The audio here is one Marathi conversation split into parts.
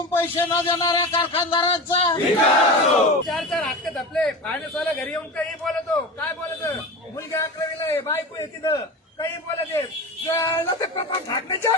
असून पैसे न देणाऱ्या कारखानदारांचा. चार चार हप्ते धपले. फायनान्सवाला घरी येऊन काही बोलतो. काय बोलत? मुलगी अकरावीला आहे बायको आहे तिथं. काही बोलत आहे. यायला ते प्रताप ठाकरेच्या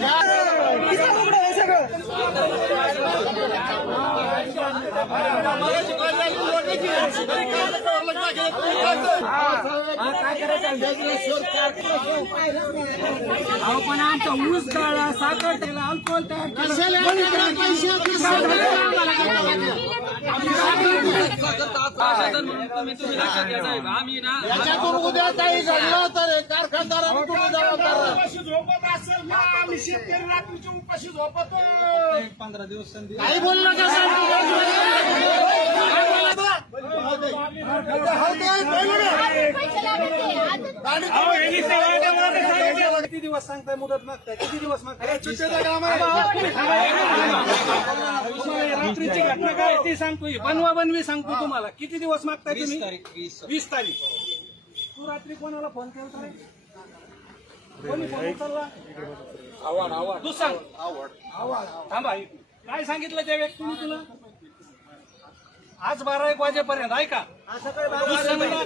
নাই पण आमचा ऊस काढा साखर टाकला अल्कोहोल याच्यातून उद्या काही घडलं तर कारखानदारांना तुम्ही जबाबदार झोपत असेल ना आम्ही शेतकरी रात्रीची उपाशी झोपतो काही किती दिवस सांगताय मुदत मागताय? किती दिवस मागताय? रात्रीची घटना काय ती सांगतो ही. बनवा बनवी सांगतो तुम्हाला. किती दिवस मागताय तुम्ही? वीस. तारीख. तू रात्री कोणाला फोन केला कोणी फोन उचलला? तू सांग. थांबा इथे. काय सांगितलं त्या व्यक्तीने तुला? आज बारा एक वाजेपर्यंत ऐका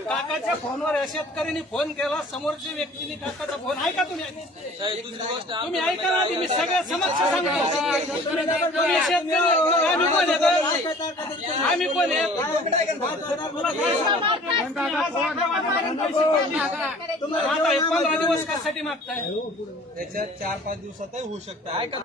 काकाच्या फोनवर या शेतकऱ्यांनी फोन केला समोरच्या व्यक्तीने काकाचा फोन ऐका तुम्ही तुम्ही ऐका ना आधी, मी सगळ्या समक्ष सांगतो तुम्ही शेतकरी आहेत, आम्ही कोण आहेत आम्ही कोण हे पंधरा दिवस कशासाठी मागताय त्याच्यात चार पाच दिवसातही होऊ शकतं ऐका